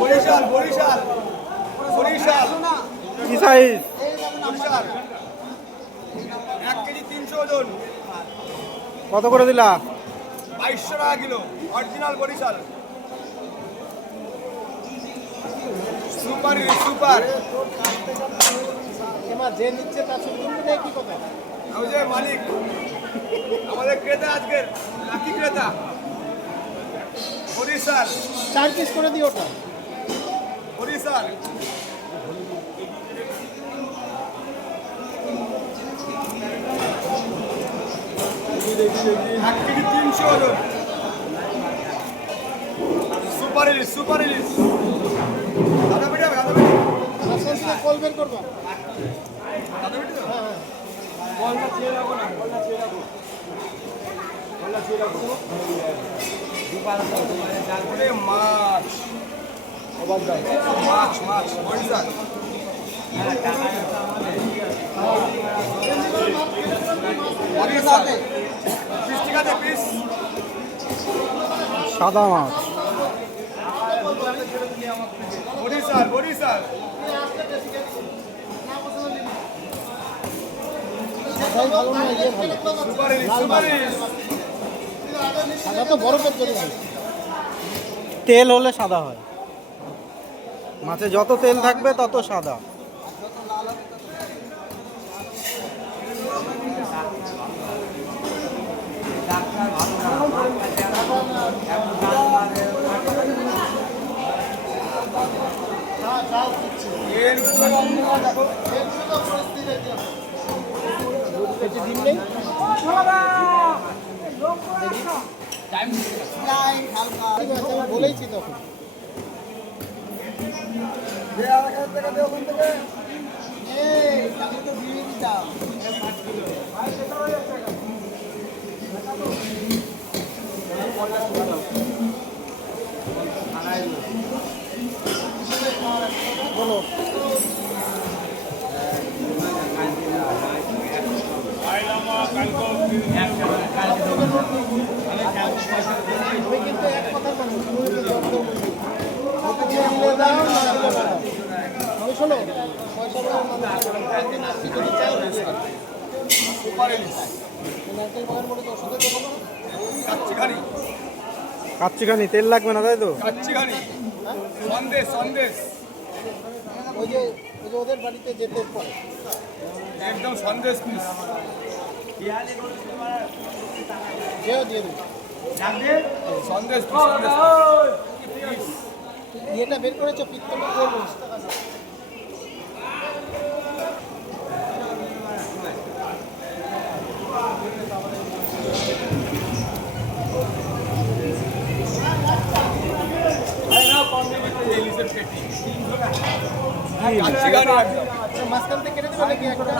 বরিশাল বরিশাল বরিশাল কি size? Barishal 1 KG 300 ওজন। কত করে দিলা? 2200 টাকা কিলো, অরিজিনাল বরিশাল। Super super. যে নিচ্ছে তার সঙ্গে কি কথা? ওই যে মালিক আমাদের ক্রেতা, আজকের লাকি ক্রেতা বরিশাল। 4 পিস করে দিও ওটা বরিশাল। এক কেজি 300 ওজন। সুপার ইলিশ সুপার ইলিশ। দাদা বেটা দাদা বেটা কল বের করবা। দাদা বেটা হ্যাঁ বলটা ছেড়ে রাখো না, বলটা ছেড়ে রাখো, বলটা ছেড়ে রাখো। তারপরে মাছ, মাছ মাছ বরিশাল। বরিশাল পিস ঠিক আছে, পিস সাদা মাছ। বরিশাল বরিশাল। ভালো না, ইয়ে ভালো। সুপার ইলিশ সুপার ইলিশ। সাদা তো বরফের জন্য ভালো। তেল হলে সাদা হয়, মাছে যত তেল থাকবে তত সাদা। ডিম নেই বলেইছি তখন। বলো আমি কিন্তু এক কথা মানুষ আমি শোনো সুপার ইলিশ। কাচ্চিঘানি কাচ্চিখানি তেল লাগবে না, তাই তো? কাচ্চিঘানি সন্দেশ সন্দেশ ওই যে ওদের বাড়িতে যেতে পারে একদম সন্দেশ পিস। যেও দিয়ে দেবে সন্দেশ পিস সন্দেশ পিস। ইয়েটা বের করেছো পিত্তল করবো ইলিশের পেটি। কাচ্চিঘানি একদম। মাঝখান থেকে কেটে দেবে নাকি একটা